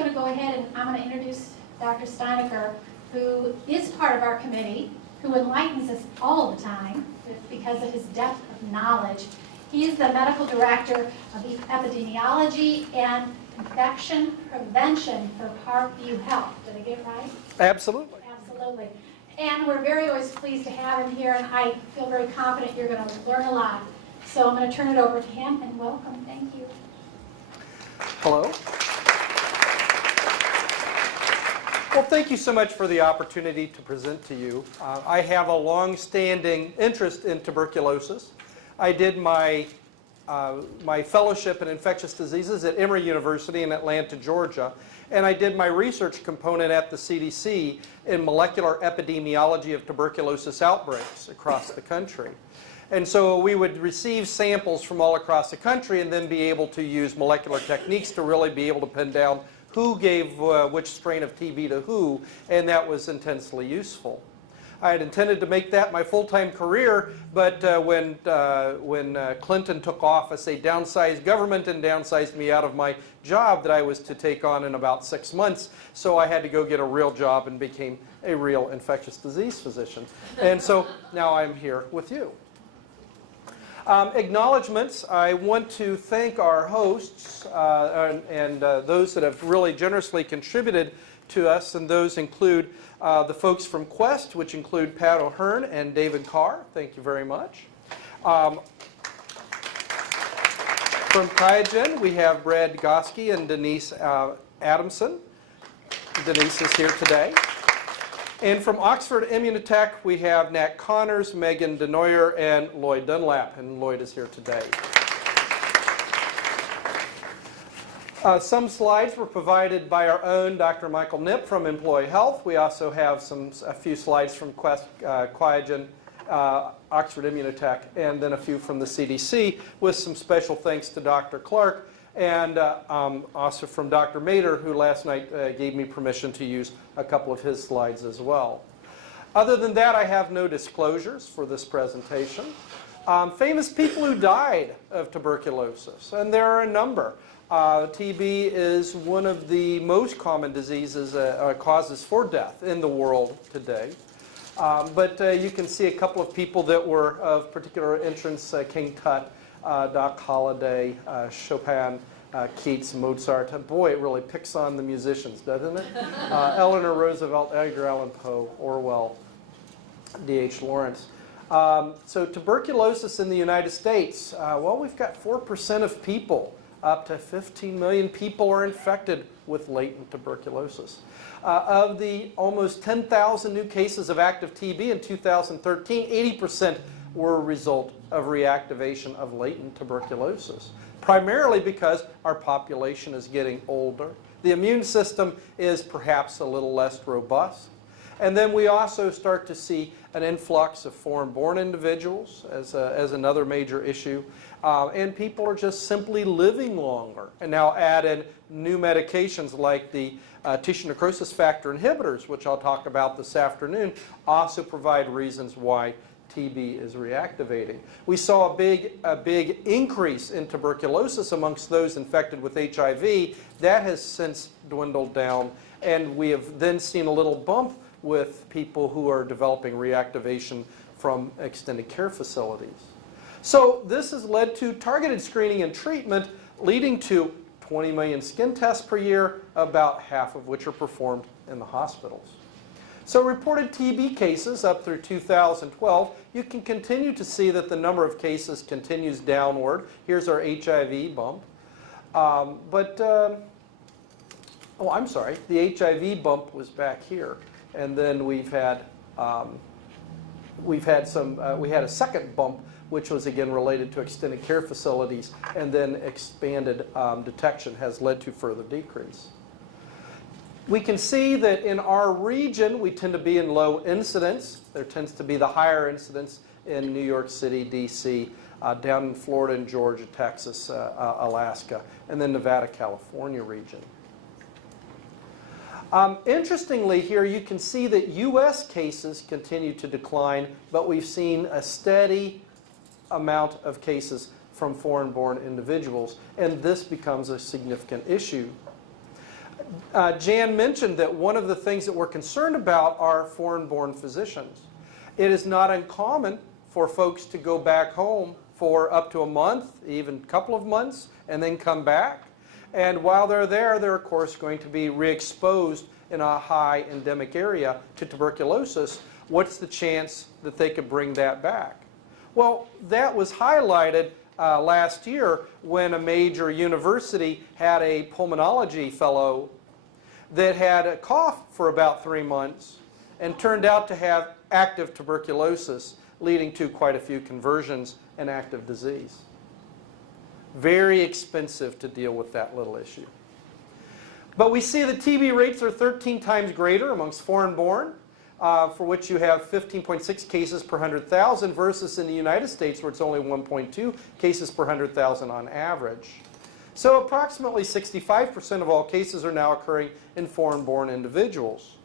going to go ahead and I'm going to introduce Dr. Steinecker, who is part of our committee, who enlightens us all the time because of his depth of knowledge. He is the medical director of epidemiology and infection prevention for Parkview Health. Did I get it right? Absolutely. Absolutely. And we're very always pleased to have him here, and I feel very confident you're going to learn a lot. So I'm going to turn it over to him, and welcome. Thank you. Hello. Well, thank you so much for the opportunity to present to you. I have a long-standing interest in tuberculosis. I did my fellowship in infectious diseases at Emory University in Atlanta, Georgia, and I did my research component at the CDC in molecular epidemiology of tuberculosis outbreaks across the country. And so we would receive samples from all across the country and then be able to use molecular techniques to really be able to pin down who gave which strain of TB to who, and that was intensely useful. I had intended to make that my full-time career, but when Clinton took office, they downsized government and downsized me out of my job that I was to take on in about 6 months. So I had to go get a real job and became a real infectious disease physician. And so now I'm here with you. Acknowledgements. I want to thank our hosts and those that have really generously contributed to us, and those include the folks from Quest, which include Pat O'Hearn and David Carr. Thank you very much. From QIAGEN, we have Brad Goski and Denise Adamson. Denise is here today. And from Oxford Immunotech, we have Nat Connors, Megan Denoyer, and Lloyd Dunlap. And Lloyd is here today. Some slides were provided by our own Dr. Michael Knipp from Employee Health. We also have a few slides from Quest, QIAGEN, Oxford Immunotech, and then a few from the CDC, with some special thanks to Dr. Clark and also from Dr. Mader, who last night gave me permission to use a couple of his slides as well. Other than that, I have no disclosures for this presentation. Famous people who died of tuberculosis, and there are a number. TB is one of the most common diseases, causes for death in the world today. But you can see a couple of people that were of particular interest: King Tut, Doc Holliday, Chopin, Keats, Mozart. Boy, it really picks on the musicians, doesn't it? Eleanor Roosevelt, Edgar Allan Poe, Orwell, D.H. Lawrence. So tuberculosis in the United States, well, we've got 4% of people. Up to 15 million people are infected with latent tuberculosis. Of the almost 10,000 new cases of active TB in 2013, 80% were a result of reactivation of latent tuberculosis, primarily because our population is getting older. The immune system is perhaps a little less robust. And then we also start to see an influx of foreign-born individuals as another major issue. And people are just simply living longer. And now add in new medications like the tissue necrosis factor inhibitors, which I'll talk about this afternoon, also provide reasons why TB is reactivating. We saw a big increase in tuberculosis amongst those infected with HIV. That has since dwindled down, and we have then seen a little bump with people who are developing reactivation from extended care facilities. So this has led to targeted screening and treatment, leading to 20 million skin tests per year, about half of which are performed in the hospitals. So reported TB cases up through 2012, you can continue to see that the number of cases continues downward. Here's our HIV bump. Oh, I'm sorry, the HIV bump was back here. And then we had a second bump, which was again related to extended care facilities, and then expanded detection has led to further decrease. We can see that in our region, we tend to be in low incidence. There tends to be the higher incidence in New York City, D.C., down in Florida and Georgia, Texas, Alaska, and then Nevada, California region. Interestingly here, you can see that U.S. cases continue to decline, but we've seen a steady amount of cases from foreign-born individuals, and this becomes a significant issue. Jan mentioned that one of the things that we're concerned about are foreign-born physicians. It is not uncommon for folks to go back home for up to a month, even a couple of months, and then come back. And while they're there, they're of course going to be re-exposed in a high endemic area to tuberculosis. What's the chance that they could bring that back? Well, that was highlighted last year when a major university had a pulmonology fellow that had a cough for about 3 months and turned out to have active tuberculosis, leading to quite a few conversions and active disease. Very expensive to deal with that little issue. But we see the TB rates are 13 times greater amongst foreign-born, for which you have 15.6 cases per 100,000 versus in the United States where it's only 1.2 cases per 100,000 on average. So approximately 65% of all cases are now occurring in foreign-born individuals.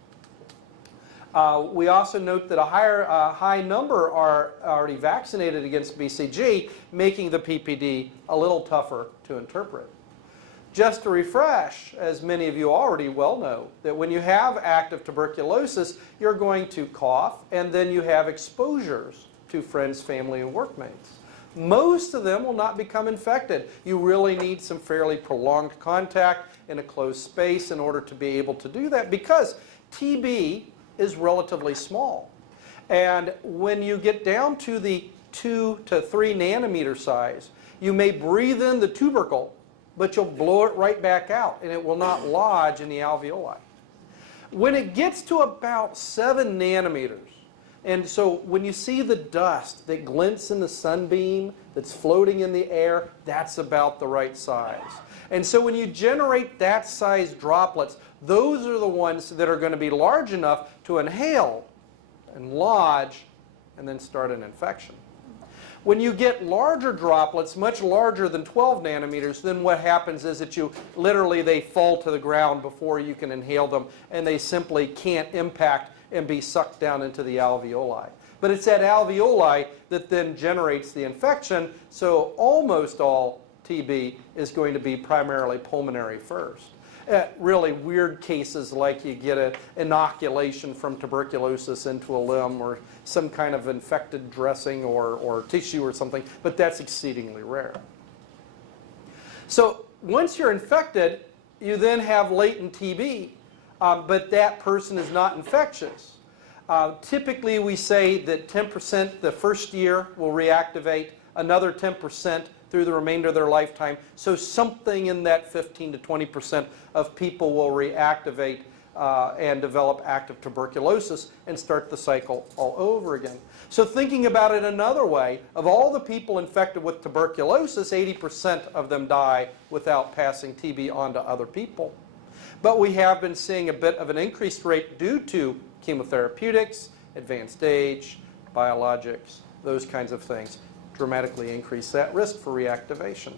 We also note that a high number are already vaccinated against BCG, making the PPD a little tougher to interpret. Just to refresh, as many of you already well know, that when you have active tuberculosis, you're going to cough, and then you have exposures to friends, family, and workmates. Most of them will not become infected. You really need some fairly prolonged contact in a closed space in order to be able to do that, because TB is relatively small. And when you get down to the 2 to 3 nanometer size, you may breathe in the tubercle, but you'll blow it right back out, and it will not lodge in the alveoli. When it gets to about 7 nanometers, and so when you see the dust that glints in the sunbeam that's floating in the air, that's about the right size. And so when you generate that size droplets, those are the ones that are going to be large enough to inhale and lodge and then start an infection. When you get larger droplets, much larger than 12 nanometers, then what happens is that they fall to the ground before you can inhale them, and they simply can't impact and be sucked down into the alveoli. But it's that alveoli that then generates the infection, so almost all TB is going to be primarily pulmonary first. Really weird cases like you get an inoculation from tuberculosis into a limb or some kind of infected dressing or tissue or something, but that's exceedingly rare. So once you're infected, you then have latent TB, but that person is not infectious. Typically we say that 10% the first year will reactivate, another 10% through the remainder of their lifetime. So something in that 15 to 20% of people will reactivate and develop active tuberculosis and start the cycle all over again. So thinking about it another way, of all the people infected with tuberculosis, 80% of them die without passing TB on to other people. But we have been seeing a bit of an increased rate due to chemotherapeutics, advanced age, biologics, those kinds of things. Dramatically increase that risk for reactivation.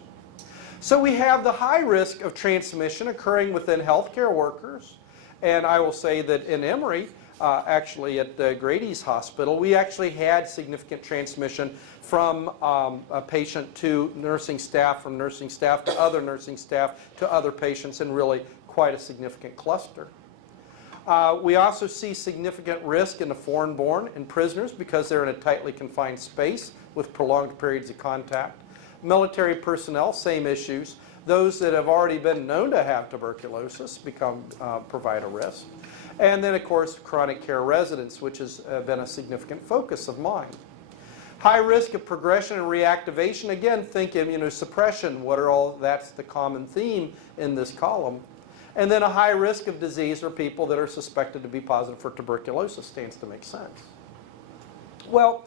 So we have the high risk of transmission occurring within healthcare workers. And I will say that in Emory, actually at the Grady's Hospital, we actually had significant transmission from a patient to nursing staff, from nursing staff to other nursing staff to other patients, and really quite a significant cluster. We also see significant risk in the foreign-born and prisoners because they're in a tightly confined space with prolonged periods of contact. Military personnel, same issues. Those that have already been known to have tuberculosis provide a risk. And then, of course, chronic care residents, which has been a significant focus of mine. High risk of progression and reactivation. Again, think immunosuppression. That's the common theme in this column. And then a high risk of disease are people that are suspected to be positive for tuberculosis. Stands to make sense. Well,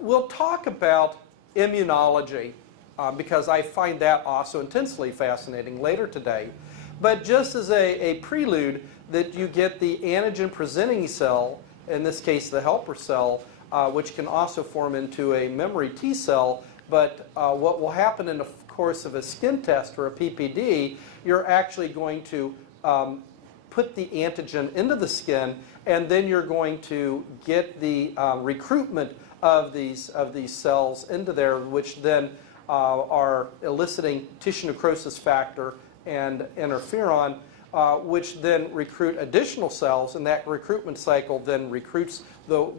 we'll talk about immunology because I find that also intensely fascinating later today. But just as a prelude, that you get the antigen-presenting cell, in this case the helper cell, which can also form into a memory T cell. But what will happen in the course of a skin test or a PPD, you're actually going to put the antigen into the skin, and then you're going to get the recruitment of these cells into there, which then are eliciting tissue necrosis factor and interferon, which then recruit additional cells, and that recruitment cycle then recruits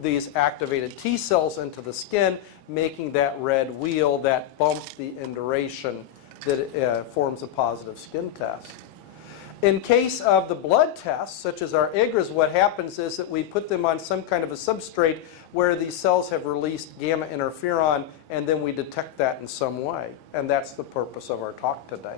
these activated T cells into the skin, making that red wheel that bumps the induration that forms a positive skin test. In case of the blood tests, such as our IGRAS, what happens is that we put them on some kind of a substrate where these cells have released gamma interferon, and then we detect that in some way. And that's the purpose of our talk today.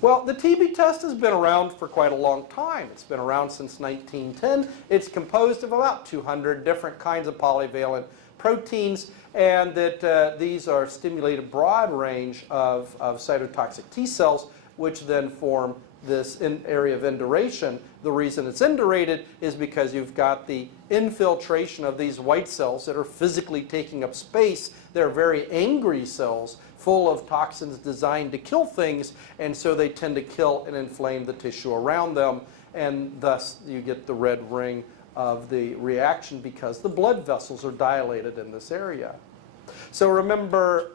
Well, the TB test has been around for quite a long time. It's been around since 1910. It's composed of about 200 different kinds of polyvalent proteins, and that these are stimulate a broad range of cytotoxic T cells, which then form this area of induration. The reason it's indurated is because you've got the infiltration of these white cells that are physically taking up space. They're very angry cells full of toxins designed to kill things, and so they tend to kill and inflame the tissue around them, and thus you get the red ring of the reaction because the blood vessels are dilated in this area. So remember,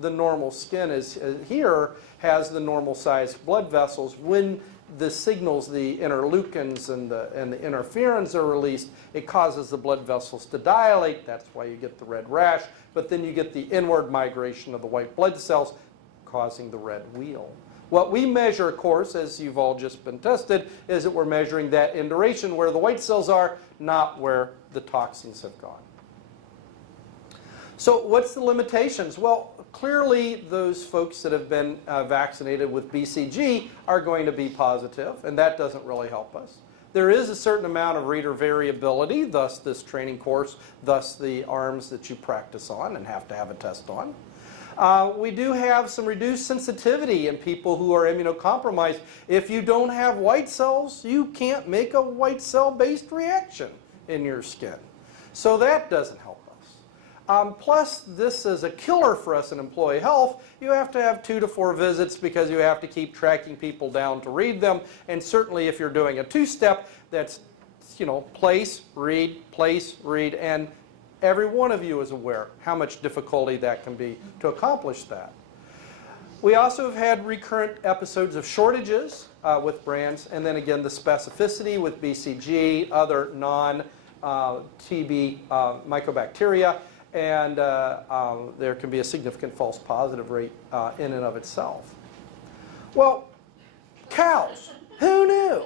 the normal skin here has the normal sized blood vessels. When the signals, the interleukins and the interferons are released, it causes the blood vessels to dilate. That's why you get the red rash. But then you get the inward migration of the white blood cells, causing the red wheel. What we measure, of course, as you've all just been tested, is that we're measuring that induration where the white cells are, not where the toxins have gone. So what's the limitations? Well, clearly those folks that have been vaccinated with BCG are going to be positive, and that doesn't really help us. There is a certain amount of reader variability, thus this training course, thus the arms that you practice on and have to have a test on. We do have some reduced sensitivity in people who are immunocompromised. If you don't have white cells, you can't make a white cell-based reaction in your skin. So that doesn't help us. Plus, this is a killer for us in employee health. You have to have 2 to 4 visits because you have to keep tracking people down to read them. And certainly if you're doing a 2-step, that's, place, read, and every one of you is aware how much difficulty that can be to accomplish that. We also have had recurrent episodes of shortages with brands, and then again the specificity with BCG, other non-TB mycobacteria, and there can be a significant false positive rate in and of itself. Well, cows, who knew?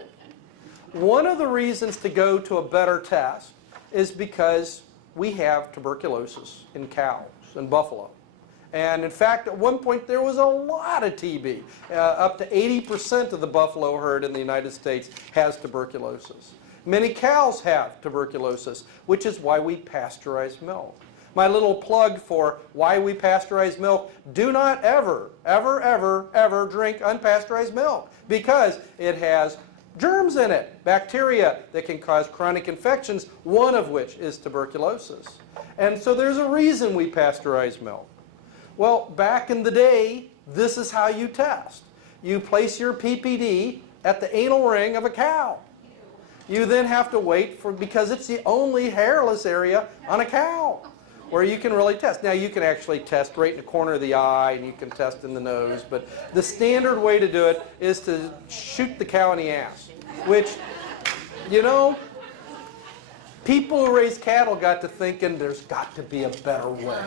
One of the reasons to go to a better test is because we have tuberculosis in cows and buffalo. And in fact, at one point there was a lot of TB. Up to 80% of the buffalo herd in the United States has tuberculosis. Many cows have tuberculosis, which is why we pasteurize milk. My little plug for why we pasteurize milk: do not ever, ever, ever, ever drink unpasteurized milk, because it has germs in it, bacteria that can cause chronic infections, one of which is tuberculosis. And so there's a reason we pasteurize milk. Well, back in the day, this is how you test. You place your PPD at the anal ring of a cow. You then have to wait because it's the only hairless area on a cow where you can really test. Now, you can actually test right in the corner of the eye, and you can test in the nose, but the standard way to do it is to shoot the cow in the ass, which, people who raise cattle got to thinking there's got to be a better way.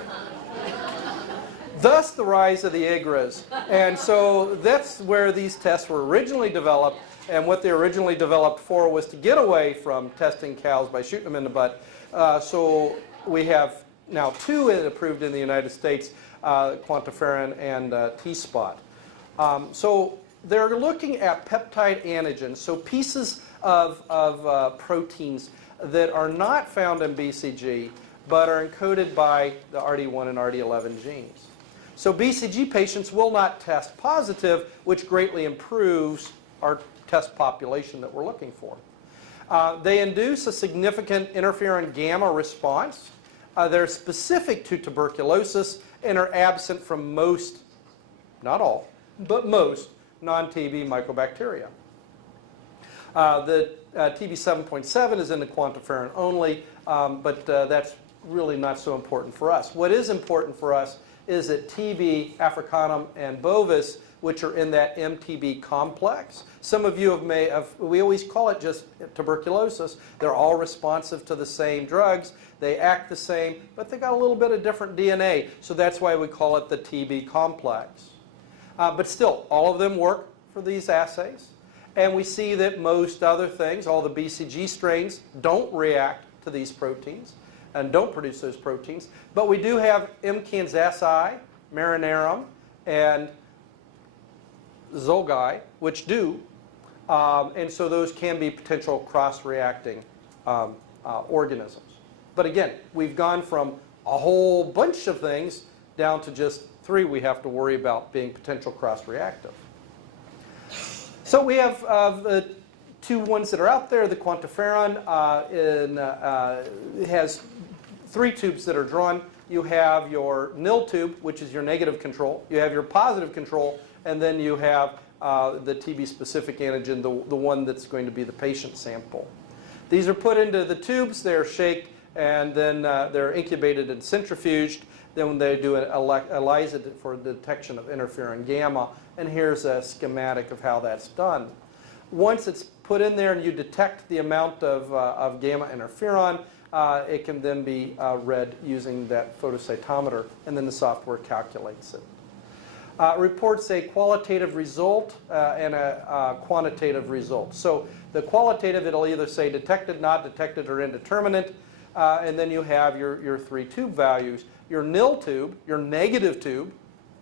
Thus the rise of the IGRAS. And so that's where these tests were originally developed, and what they originally developed for was to get away from testing cows by shooting them in the butt. So we have now 2 approved in the United States, QuantiFERON and T-Spot. So they're looking at peptide antigens, so pieces of proteins that are not found in BCG, but are encoded by the RD1 and RD11 genes. So BCG patients will not test positive, which greatly improves our test population that we're looking for. They induce a significant interferon gamma response. They're specific to tuberculosis and are absent from most, not all, but most non-TB mycobacteria. The TB 7.7 is in the QuantiFERON only, but that's really not so important for us. What is important for us is that TB africanum and bovis which are in that MTB complex. Some of you we always call it just tuberculosis. They're all responsive to the same drugs. They act the same, but they got a little bit of different DNA. So that's why we call it the TB complex. But still, all of them work for these assays. And we see that most other things, all the BCG strains, don't react to these proteins and don't produce those proteins. But we do have M. kansasii, marinarum, and zolgai, which do. And so those can be potential cross-reacting organisms. But again, we've gone from a whole bunch of things down to just 3 we have to worry about being potential cross-reactive. So we have the 2 ones that are out there. The QuantiFERON it has 3 tubes that are drawn. You have your nil tube, which is your negative control. You have your positive control, and then you have the TB-specific antigen, the one that's going to be the patient sample. These are put into the tubes. They're shaked, and then they're incubated and centrifuged. Then they do an ELISA for the detection of interferon gamma. And here's a schematic of how that's done. Once it's put in there and you detect the amount of gamma interferon, it can then be read using that photocytometer, and then the software calculates it. Reports a qualitative result and a quantitative result. So the qualitative, it'll either say detected, not detected, or indeterminate. And then you have your 3 tube values. Your nil tube, your negative tube,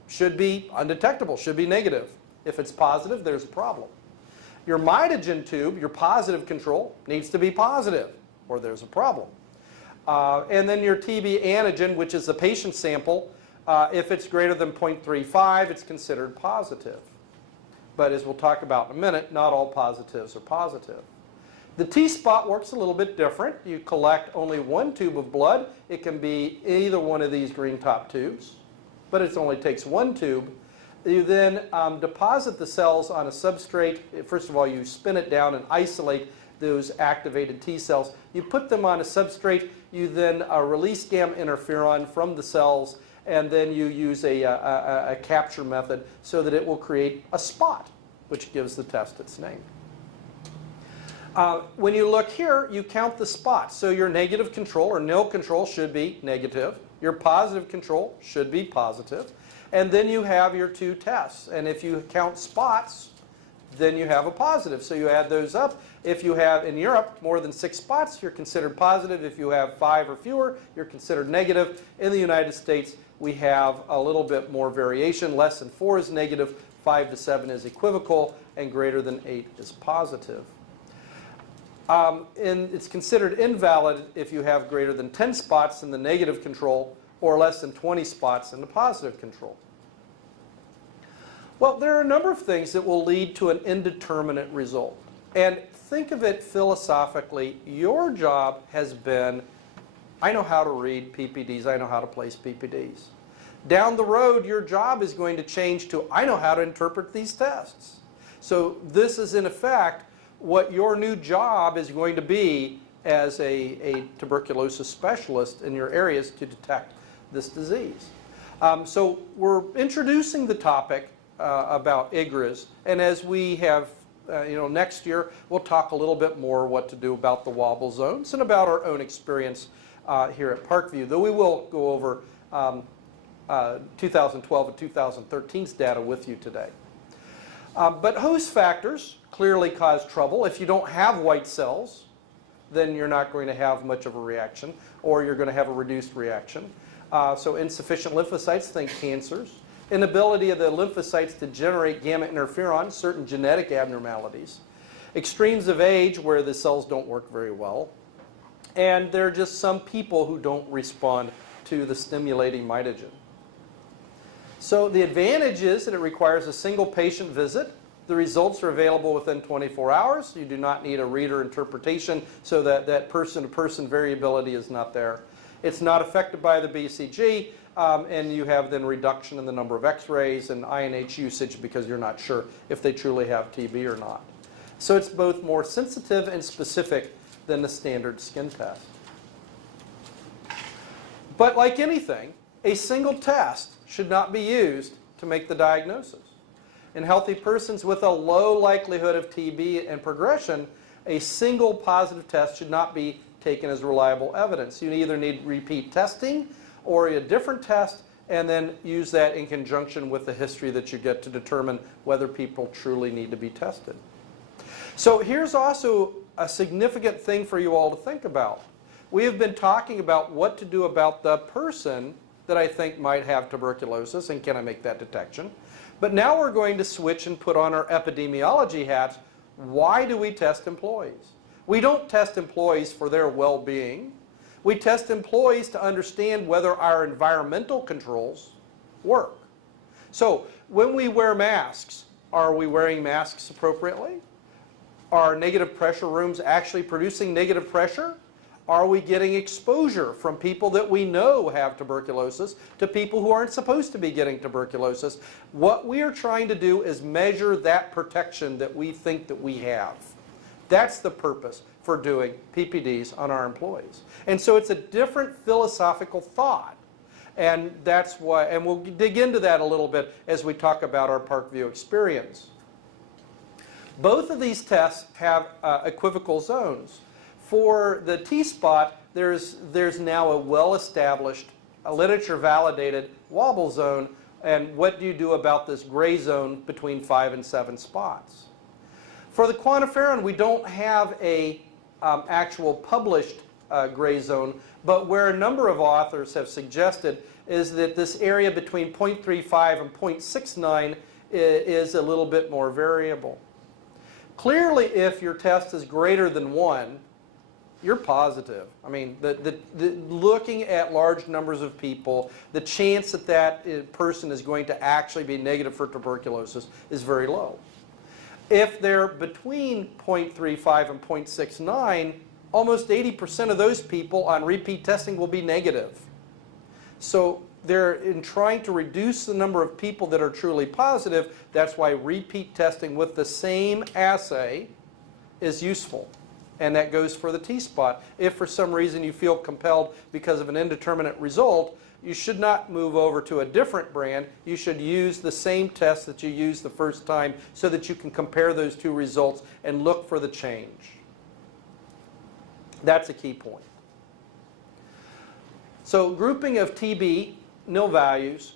should be undetectable, should be negative. If it's positive, there's a problem. Your mitogen tube, your positive control, needs to be positive, or there's a problem. And then your TB antigen, which is the patient sample, if it's greater than 0.35, it's considered positive. But as we'll talk about in a minute, not all positives are positive. The T-spot works a little bit different. You collect only 1 tube of blood. It can be either one of these green top tubes, but it only takes 1 tube. You then deposit the cells on a substrate. First of all, you spin it down and isolate those activated T cells. You put them on a substrate. You then release gamma interferon from the cells, and then you use a capture method so that it will create a spot, which gives the test its name. When you look here, you count the spots. So your negative control or nil control should be negative. Your positive control should be positive. And then you have your 2 tests. And if you count spots, then you have a positive. So you add those up. If you have, in Europe, more than 6 spots, you're considered positive. If you have 5 or fewer, you're considered negative. In the United States, we have a little bit more variation. Less than 4 is negative, 5 to 7 is equivocal, and greater than 8 is positive. And it's considered invalid if you have greater than 10 spots in the negative control or less than 20 spots in the positive control. Well, there are a number of things that will lead to an indeterminate result. And think of it philosophically. Your job has been, I know how to read PPDs, I know how to place PPDs. Down the road, your job is going to change to, I know how to interpret these tests. So this is, in effect, what your new job is going to be as a tuberculosis specialist in your areas to detect this disease. So we're introducing the topic about IGRAS, and as we have, next year, we'll talk a little bit more what to do about the Wobble zones and about our own experience here at Parkview, though we will go over 2012 and 2013's data with you today. But host factors clearly cause trouble. If you don't have white cells, then you're not going to have much of a reaction, or you're going to have a reduced reaction. So insufficient lymphocytes, think cancers. Inability of the lymphocytes to generate gamma interferon, certain genetic abnormalities. Extremes of age where the cells don't work very well. And there are just some people who don't respond to the stimulating mitogen. So the advantage is that it requires a single patient visit. The results are available within 24 hours. You do not need a reader interpretation, so that person-to-person variability is not there. It's not affected by the BCG, and you have then reduction in the number of x-rays and INH usage because you're not sure if they truly have TB or not. So it's both more sensitive and specific than the standard skin test. But like anything, a single test should not be used to make the diagnosis. In healthy persons with a low likelihood of TB and progression, a single positive test should not be taken as reliable evidence. You either need repeat testing or a different test, and then use that in conjunction with the history that you get to determine whether people truly need to be tested. So here's also a significant thing for you all to think about. We have been talking about what to do about the person that I think might have tuberculosis, and can I make that detection? But now we're going to switch and put on our epidemiology hats. Why do we test employees? We don't test employees for their well-being. We test employees to understand whether our environmental controls work. So when we wear masks, are we wearing masks appropriately? Are negative pressure rooms actually producing negative pressure? Are we getting exposure from people that we know have tuberculosis to people who aren't supposed to be getting tuberculosis? What we are trying to do is measure that protection that we think that we have. That's the purpose for doing PPDs on our employees. And so it's a different philosophical thought. And that's why, and we'll dig into that a little bit as we talk about our Parkview experience. Both of these tests have equivocal zones. For the T-spot, there's now a well-established, literature-validated Wobble zone. And what do you do about this gray zone between 5 and 7 spots? For the QuantiFERON, we don't have a actual published gray zone, but where a number of authors have suggested is that this area between 0.35 and 0.69 is a little bit more variable. Clearly, if your test is greater than 1, you're positive. I mean, looking at large numbers of people, the chance that that person is going to actually be negative for tuberculosis is very low. If they're between 0.35 and 0.69, almost 80% of those people on repeat testing will be negative. So they're in trying to reduce the number of people that are truly positive. That's why repeat testing with the same assay is useful. And that goes for the T-spot. If for some reason you feel compelled because of an indeterminate result, you should not move over to a different brand. You should use the same test that you used the first time so that you can compare those two results and look for the change. That's a key point. So grouping of TB, nil values.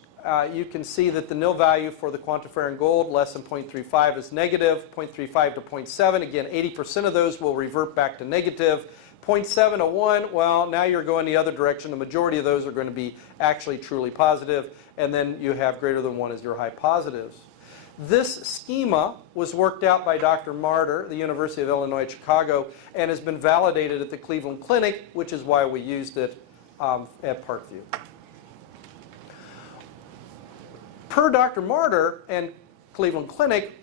You can see that the nil value for the QuantiFERON Gold, less than 0.35, is negative. 0.35 to 0.7, again, 80% of those will revert back to negative. 0.7 to 1, well, now you're going the other direction. The majority of those are going to be actually truly positive. And then you have greater than 1 as your high positives. This schema was worked out by Dr. Martyr, the University of Illinois at Chicago, and has been validated at the Cleveland Clinic, which is why we used it at Parkview. Per Dr. Martyr and Cleveland Clinic,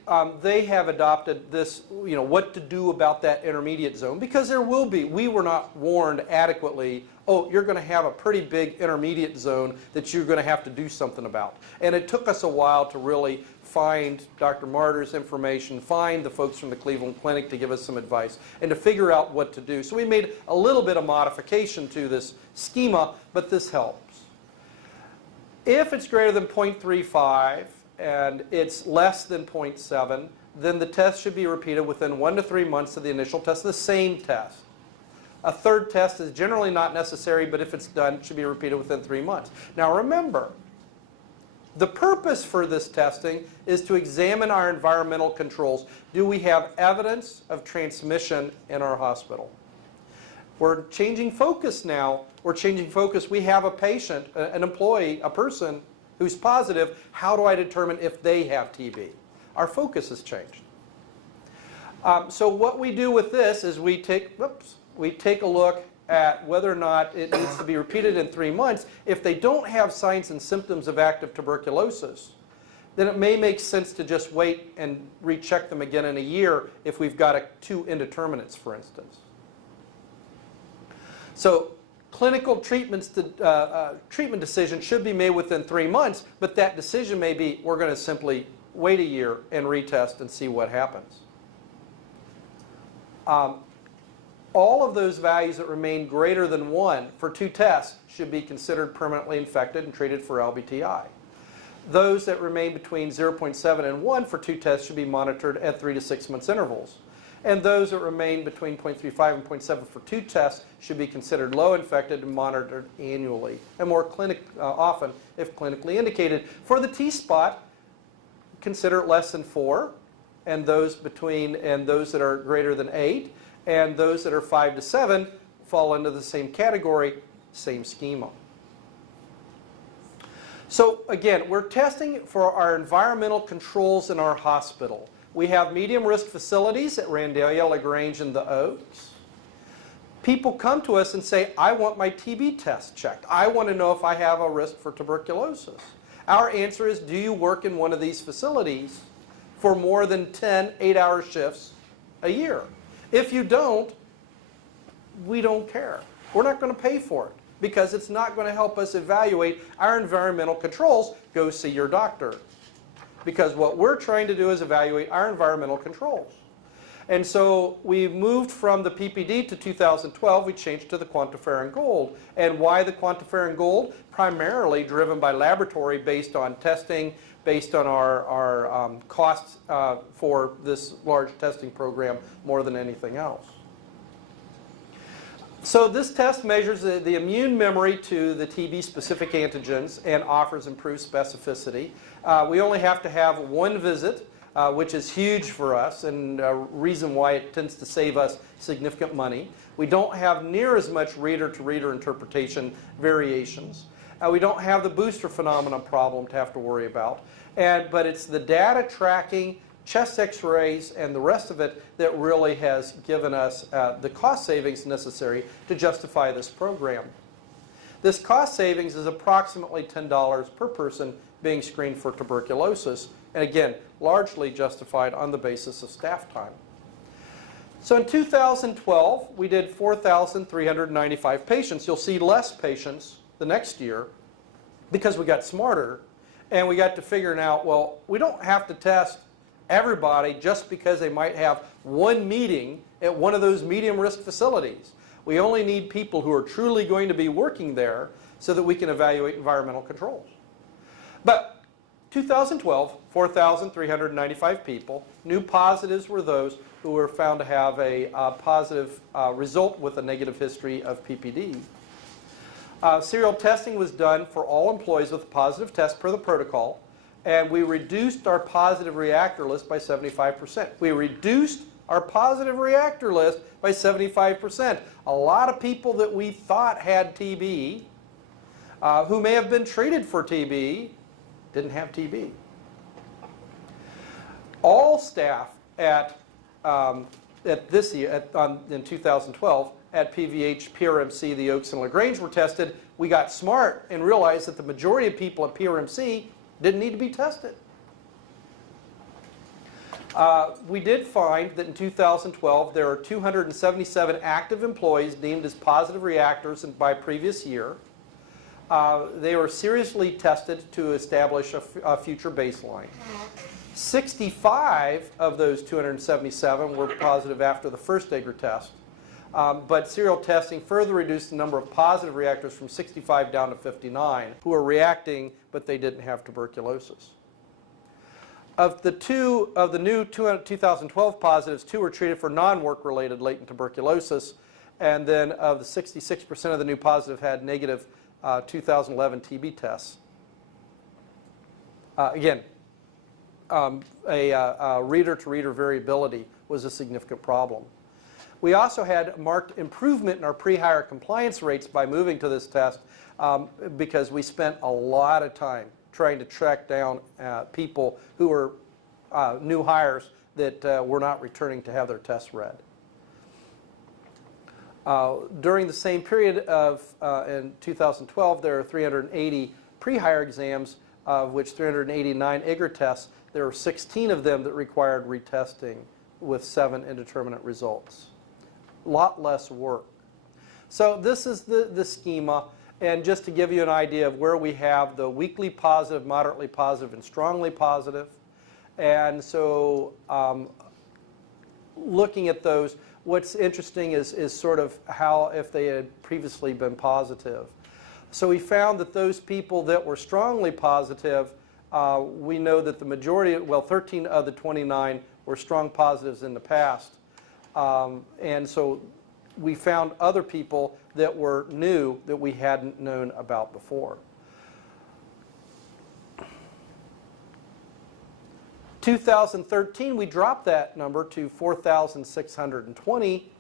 they have adopted this, what to do about that intermediate zone, because there will be, we were not warned adequately, oh, you're going to have a pretty big intermediate zone that you're going to have to do something about. And it took us a while to really find Dr. Martyr's information, find the folks from the Cleveland Clinic to give us some advice, and to figure out what to do. So we made a little bit of modification to this schema, but this helps. If it's greater than 0.35, and it's less than 0.7, then the test should be repeated within 1 to 3 months of the initial test, the same test. A third test is generally not necessary, but if it's done, it should be repeated within 3 months. Now remember, the purpose for this testing is to examine our environmental controls. Do we have evidence of transmission in our hospital? We're changing focus now. We're changing focus. We have a patient, an employee, a person who's positive. How do I determine if they have TB? Our focus has changed. So what we do with this is we take a look at whether or not it needs to be repeated in 3 months. If they don't have signs and symptoms of active tuberculosis, then it may make sense to just wait and recheck them again in a year if we've got 2 indeterminates, for instance. So clinical treatment decision should be made within 3 months, but that decision may be we're going to simply wait a year and retest and see what happens. All of those values that remain greater than 1 for 2 tests should be considered permanently infected and treated for LBTI. Those that remain between 0.7 and 1 for 2 tests should be monitored at 3 to 6 months intervals. And those that remain between 0.35 and 0.7 for 2 tests should be considered low infected and monitored annually, and more often if clinically indicated. For the T-spot, consider it less than 4, and those that are greater than 8, and those that are 5 to 7 fall into the same category, same schema. So again, we're testing for our environmental controls in our hospital. We have medium risk facilities at Randalia, LaGrange, and the Oaks. People come to us and say, I want my TB test checked. I want to know if I have a risk for tuberculosis. Our answer is, do you work in one of these facilities for more than 10 8-hour shifts a year? If you don't, we don't care. We're not going to pay for it because it's not going to help us evaluate our environmental controls. Go see your doctor. Because what we're trying to do is evaluate our environmental controls. And so we moved from the PPD to 2012, we changed to the QuantiFERON Gold. And why the QuantiFERON Gold? Primarily driven by laboratory based on testing, based on our costs for this large testing program more than anything else. So this test measures the immune memory to the TB-specific antigens and offers improved specificity. We only have to have 1 visit, which is huge for us and a reason why it tends to save us significant money. We don't have near as much reader-to-reader interpretation variations. We don't have the booster phenomenon problem to have to worry about. But it's the data tracking, chest x-rays, and the rest of it that really has given us the cost savings necessary to justify this program. This cost savings is approximately $10 per person being screened for tuberculosis, and again, largely justified on the basis of staff time. So in 2012, we did 4,395 patients. You'll see less patients the next year because we got smarter and we got to figuring out, well, we don't have to test everybody just because they might have 1 meeting at one of those medium risk facilities. We only need people who are truly going to be working there so that we can evaluate environmental controls. But 2012, 4,395 people. New positives were those who were found to have a positive result with a negative history of PPD. Serial testing was done for all employees with a positive test per the protocol, and we reduced our positive reactor list by 75%. We reduced our positive reactor list by 75%. A lot of people that we thought had TB, who may have been treated for TB, didn't have TB. All staff in 2012 at PVH, PRMC, the Oaks, and LaGrange were tested. We got smart and realized that the majority of people at PRMC didn't need to be tested. We did find that in 2012 there are 277 active employees deemed as positive reactors by previous year. They were seriously tested to establish a future baseline. 65 of those 277 were positive after the first IGRA test. But serial testing further reduced the number of positive reactors from 65 down to 59 who were reacting, but they didn't have tuberculosis. Of the new 2012 positives, 2 were treated for non-work-related latent tuberculosis, and then of the 66% of the new positive had negative 2011 TB tests. Again, reader-to-reader variability was a significant problem. We also had marked improvement in our pre-hire compliance rates by moving to this test because we spent a lot of time trying to track down people who were new hires that were not returning to have their tests read. During the same period in 2012, there are 380 pre-hire exams, of which 389 IGRA tests. There were 16 of them that required retesting with 7 indeterminate results. A lot less work. So this is the schema, and just to give you an idea of where we have the weakly positive, moderately positive, and strongly positive. And so looking at those, what's interesting is sort of how if they had previously been positive. So we found that those people that were strongly positive We know that the majority, well, 13 of the 29 were strong positives in the past. And so we found other people that were new that we hadn't known about before. 2013, we dropped that number to 4,620.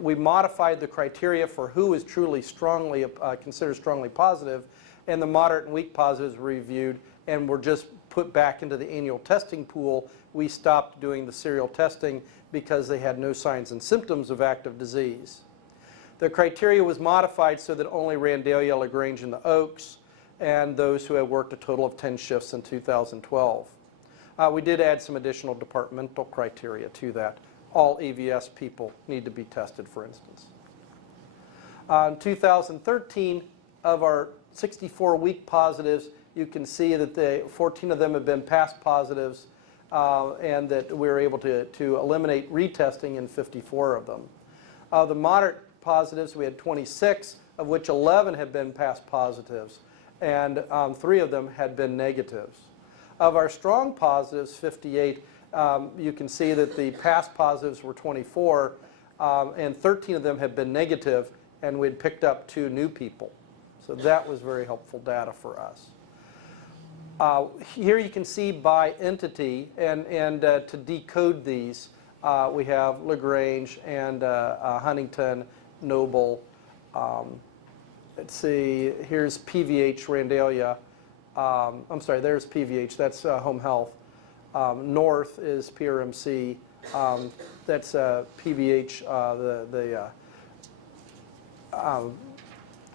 We modified the criteria for who is truly strongly considered strongly positive, and the moderate and weak positives were reviewed and were just put back into the annual testing pool. We stopped doing the serial testing because they had no signs and symptoms of active disease. The criteria was modified so that only Randalia, LaGrange, and the Oaks, and those who had worked a total of 10 shifts in 2012. We did add some additional departmental criteria to that. All EVS people need to be tested, for instance. In 2013, of our 64 weak positives, you can see that 14 of them have been past positives, and that we were able to eliminate retesting in 54 of them. The moderate positives, we had 26, of which 11 had been past positives, and 3 of them had been negatives. Of our strong positives, 58, you can see that the past positives were 24, and 13 of them had been negative, and we'd picked up 2 new people. So that was very helpful data for us. Here you can see by entity, and to decode these, we have LaGrange and Huntington, Noble. Let's see, here's PVH, Randalia. I'm sorry, there's PVH, that's Home Health. North is PRMC, that's PVH,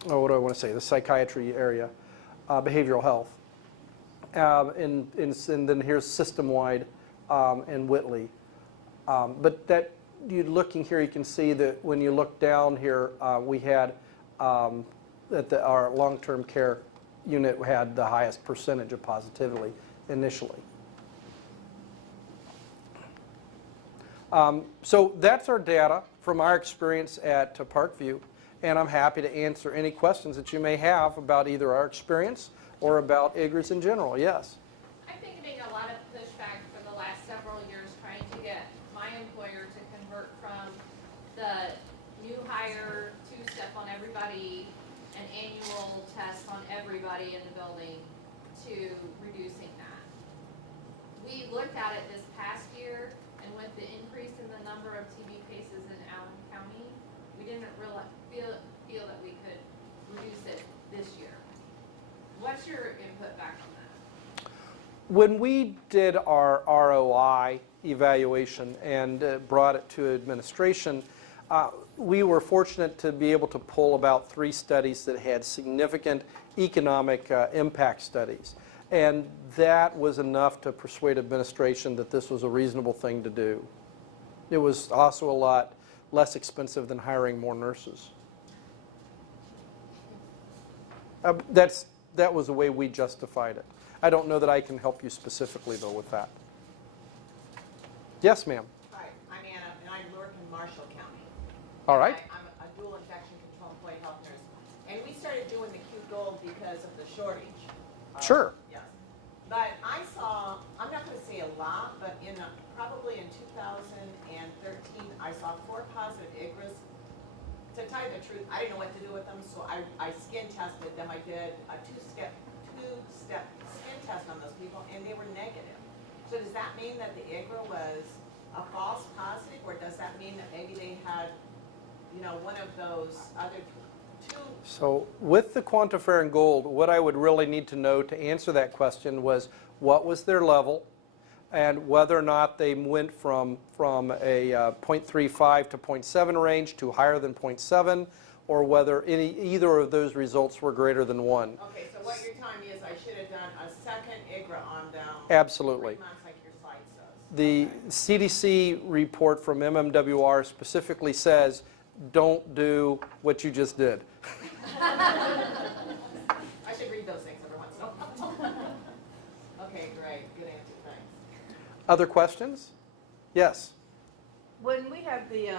what do I want to say, the psychiatry area, behavioral health. And then here's system-wide and Whitley. But that, you looking here, you can see that when you look down here, we had that our long-term care unit had the highest percentage of positivity initially. So that's our data from our experience at Parkview, and I'm happy to answer any questions that you may have about either our experience or about IGRAS in general. Yes? I've been getting a lot of pushback for the last several years trying to get my employer to convert from the new hire, 2-step on everybody, an annual test on everybody in the building, to reducing that. We looked at it this past year, and with the increase in the number of TB cases in Allen County, we didn't feel that we could reduce it this year. What's your input back on that? When we did our ROI evaluation and brought it to administration, we were fortunate to be able to pull about 3 studies that had significant economic impact studies. And that was enough to persuade administration that this was a reasonable thing to do. It was also a lot less expensive than hiring more nurses. That was the way we justified it. I don't know that I can help you specifically, though, with that. Yes, ma'am. Hi, I'm Anna, and I work in Marshall County. All right. I'm a dual infection control employee health nurse. And we started doing the Q Gold because of the shortage. Sure. Yes. But I saw, I'm not going to say a lot, but probably in 2013, I saw 4 positive IGRAS. To tell you the truth, I didn't know what to do with them, so I skin tested them. I did a two-step skin test on those people, and they were negative. So does that mean that the IGRA was a false positive, or does that mean that maybe they had, one of those other 2? So with the QuantiFERON Gold, what I would really need to know to answer that question was what was their level, and whether or not they went from a 0.35 to 0.7 range to higher than 0.7, or whether either of those results were greater than 1. Okay, so what you're telling me is I should have done a second IGRA on them. Absolutely. 3 months like your slide says. The CDC report from MMWR specifically says, don't do what you just did. I should read those things every once in a while. Okay, great. Good answer. Thanks. Other questions? Yes. When we had we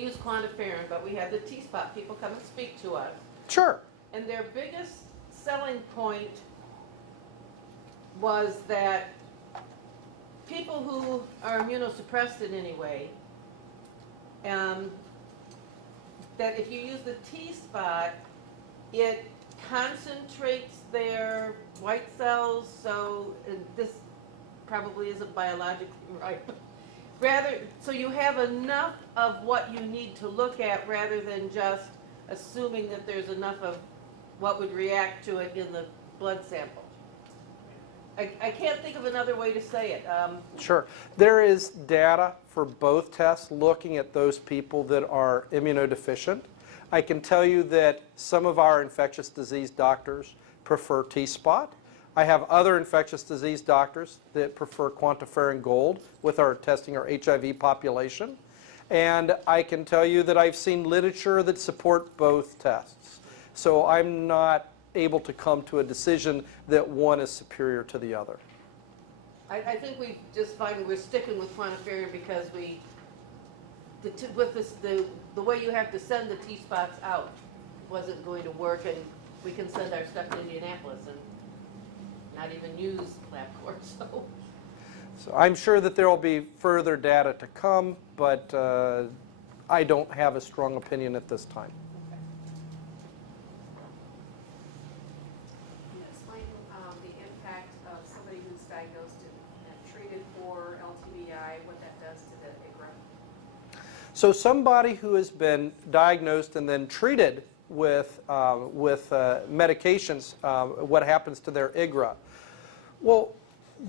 use QuantiFERON, but we had the T-spot people come and speak to us. Sure. And their biggest selling point was that people who are immunosuppressed in any way, that if you use the T-spot, it concentrates their white cells, so this probably isn't biologically right. Rather, so you have enough of what you need to look at rather than just assuming that there's enough of what would react to it in the blood sample. I can't think of another way to say it. Sure. There is data for both tests looking at those people that are immunodeficient. I can tell you that some of our infectious disease doctors prefer T-spot. I have other infectious disease doctors that prefer QuantiFERON Gold with our testing our HIV population. And I can tell you that I've seen literature that support both tests. So I'm not able to come to a decision that one is superior to the other. I think we just finally, we're sticking with QuantiFERON because the way you have to send the T-spots out wasn't going to work, and we can send our stuff to Indianapolis and not even use LabCorp, so. So I'm sure that there will be further data to come, but I don't have a strong opinion at this time. Can you explain the impact of somebody who's diagnosed and treated for LTBI, what that does to the IGRA? So somebody who has been diagnosed and then treated with medications, what happens to their IGRA? Well,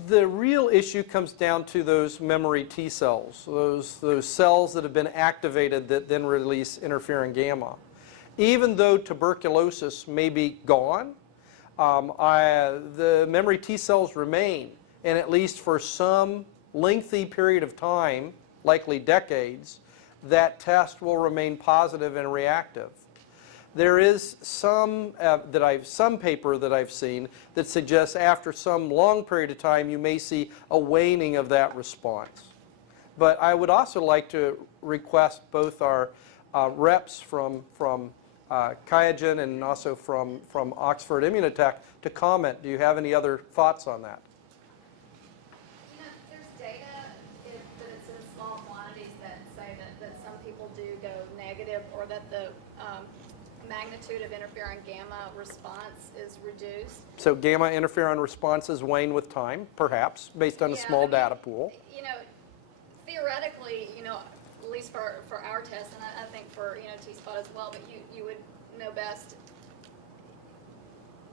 the real issue comes down to those memory T cells, those cells that have been activated that then release interferon gamma. Even though tuberculosis may be gone, the memory T cells remain, and at least for some lengthy period of time, likely decades, that test will remain positive and reactive. There is some paper that I've seen that suggests after some long period of time you may see a waning of that response. But I would also like to request both our reps from QIAGEN and also from Oxford Immunotech to comment. Do you have any other thoughts on that? You know, there's data that it's in small quantities that say that some people do go negative, or that the magnitude of interferon gamma response is reduced. So gamma interferon responses wane with time, perhaps, based on a small data pool. You know, theoretically, you know, at least for our test, and I think for, you know, T-spot as well, but you would know best.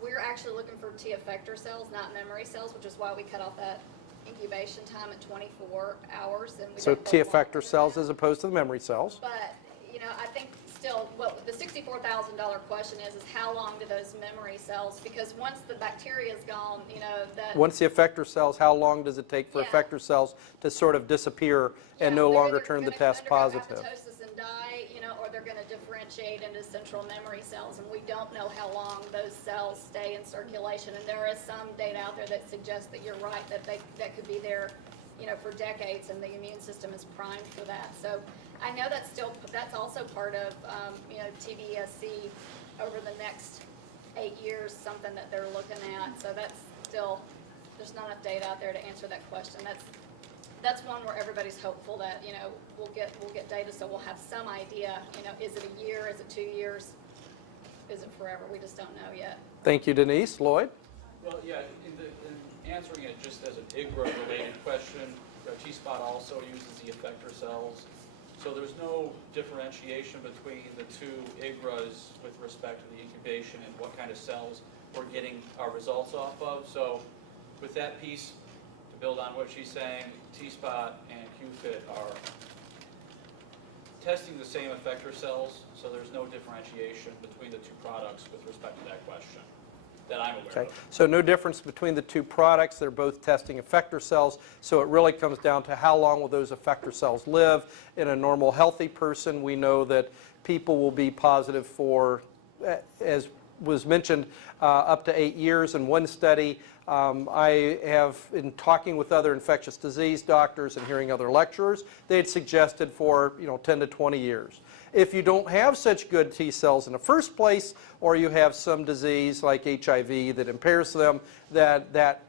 We're actually looking for T effector cells, not memory cells, which is why we cut off that incubation time at 24 hours. And we So don't T go effector longer cells than as that. opposed to the memory cells. But, you know, I think still, what the $64,000 question is how long do those memory cells, because once the bacteria is gone, you know, that. Once the effector cells, how long does it take for Yeah. effector cells to sort of disappear and Yeah, no they're longer either turn the gonna test undergo positive? apoptosis and die, you know, or they're going to differentiate into central memory cells, and we don't know how long those cells stay in circulation. And there is some data out there that suggests that you're right, that could be there, you know, for decades, and the immune system is primed for that. So I know that's also part of, you know, TBSC over the next 8 years, something that they're looking at. So that's still, there's not enough data out there to answer that question. That's one where everybody's hopeful that, you know, we'll get data, so we'll have some idea, you know, is it a year, is it 2 years, is it forever? We just don't know yet. Thank you, Denise. Lloyd? Well, yeah, in answering it just as an IGRA-related question, T-spot also uses the effector cells. So there's no differentiation between the two IGRAs with respect to the incubation and what kind of cells we're getting our results off of. So with that piece, to build on what she's saying, T-spot and QFIT are testing the same effector cells, so there's no differentiation between the two products with respect to that question that I'm aware Okay. of. So no difference between the two products. They're both testing effector cells. So it really comes down to how long will those effector cells live. In a normal healthy person, we know that people will be positive for as was mentioned, up to 8 years in one study. I have, in talking with other infectious disease doctors and hearing other lecturers, they had suggested for 10 to 20 years. If you don't have such good T cells in the first place, or you have some disease like HIV that impairs them, that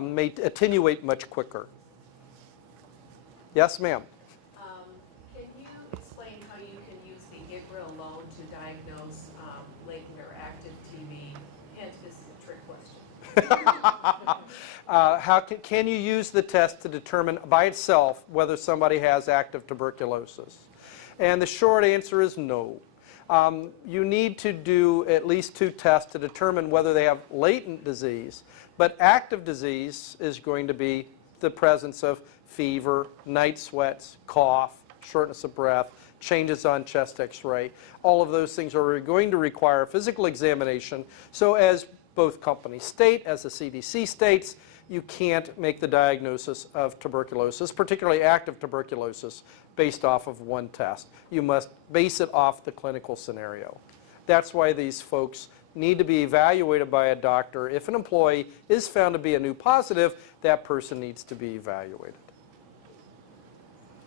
may attenuate much quicker. Yes, ma'am. Can you explain how you can use the IGRA alone to diagnose latent or active TB? Hint, this is a trick question. Can you use the test to determine by itself whether somebody has active tuberculosis? And the short answer is no. You need to do at least 2 tests to determine whether they have latent disease, but active disease is going to be the presence of fever, night sweats, cough, shortness of breath, changes on chest x-ray. All of those things are going to require physical examination. So as both companies state, as the CDC states, you can't make the diagnosis of tuberculosis, particularly active tuberculosis, based off of one test. You must base it off the clinical scenario. That's why these folks need to be evaluated by a doctor. If an employee is found to be a new positive, that person needs to be evaluated.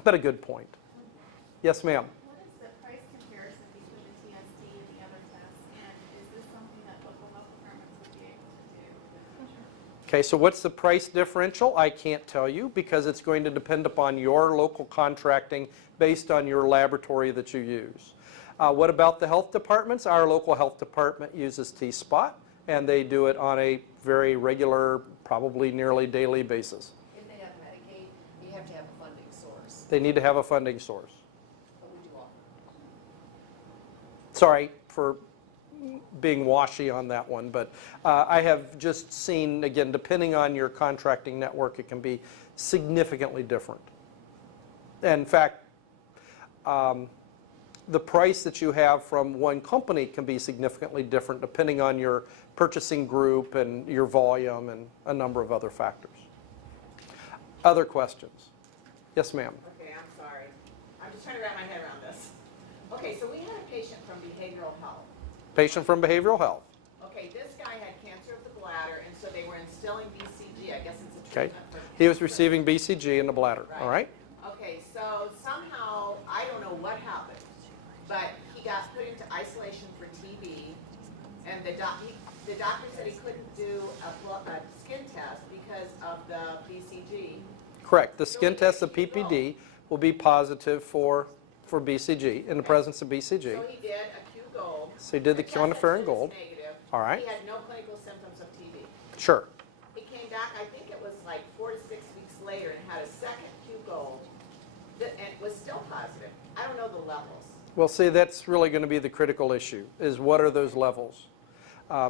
But a good point. Yes, ma'am. What is the price comparison between the TSD and the other tests, and is this something that local health departments would be able to do in the future? Okay, so what's the price differential? I can't tell you because it's going to depend upon your local contracting based on your laboratory that you use. What about the health departments? Our local health department uses T-Spot, and they do it on a very regular, probably nearly daily basis. If they have Medicaid, you have to have a funding source. They need to have a funding source. What would you offer? Sorry for being washy on that one, but I have just seen, again, depending on your contracting network, it can be significantly different. In fact, the price that you have from one company can be significantly different depending on your purchasing group and your volume and a number of other factors. Other questions? Yes, ma'am. Okay, I'm sorry. I'm just trying to wrap my head around this. Okay, so we had a patient from behavioral health. Patient from behavioral health. Okay, this guy had cancer of the bladder, and so they were instilling BCG. I guess it's a Okay. treatment for He was cancer. receiving BCG in the bladder, all right? Okay, so somehow, I don't know what happened, but he got put into isolation for TB, and the doctor said he couldn't do a skin test because of the BCG. Correct. The skin test, the PPD, will be positive for BCG, in the presence of BCG. So he did a Q gold. So he did the test that QuantiFERON was gold. negative. All right. He had no clinical symptoms of TB. Sure. He came back, I think it was like 4 to 6 weeks later, and had a second Q gold, and was still positive. I don't know the levels. Well, see, that's really going to be the critical issue, is what are those levels?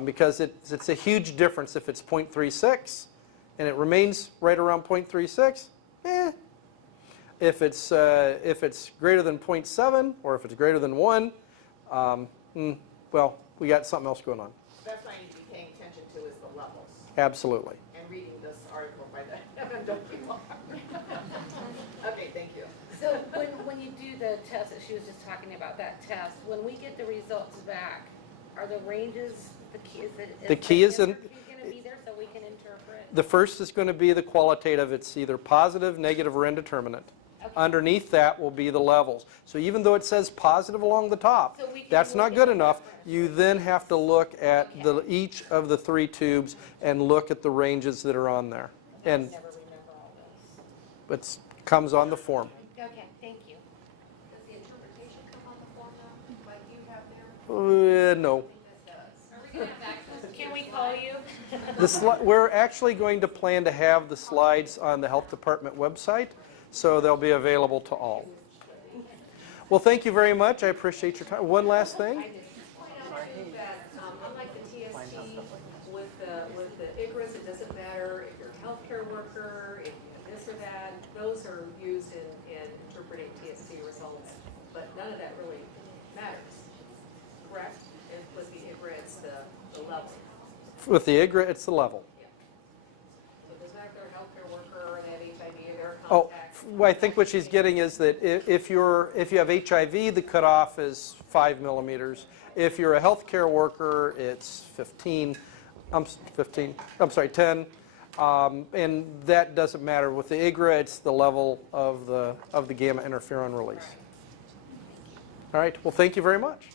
Because it's a huge difference if it's 0.36 and it remains right around 0.36, If it's greater than 0.7 or if it's greater than 1, well, we got something else going on. That's what I need to be paying attention to is the levels, Absolutely. and reading this article by the MMWR. Okay, thank you. So when you do the test, that she was just talking about that test, when we get the results back, are the ranges, the key, The key is in- going to be there so we can interpret? The first is going to be the qualitative. It's either positive, negative, or indeterminate. Okay. Underneath that will be the levels. So even though it says positive along the top, So we can that's look not at good the enough. difference. You then have to look at each of the 3 tubes and look at the ranges that are on there. And Never remember all this. it comes on the form. Okay, thank you. Does the interpretation come on the form now, like you have there? No. I think this does. Are we gonna have access to Can your we call slides? you? We're actually going to plan to have the slides on the health department website, so they'll be available to all. Well, thank you very much. I appreciate your time. One last thing. I just point out that, unlike the TST, with the IGRAS, it doesn't matter if you're a healthcare worker, if you have this or that, those are used in interpreting TST results, but none of that really matters, correct? And with the IGRA, it's the level. With the IGRA, it's the level. So it doesn't matter if they're a healthcare worker or they have HIV or they're a Oh, contact. I think what she's getting is that if you have HIV, the cutoff is 5 millimeters. If you're a healthcare worker, it's 10. And that doesn't matter. With the IGRA, it's the level of the gamma interferon release. All right, well, thank you very much.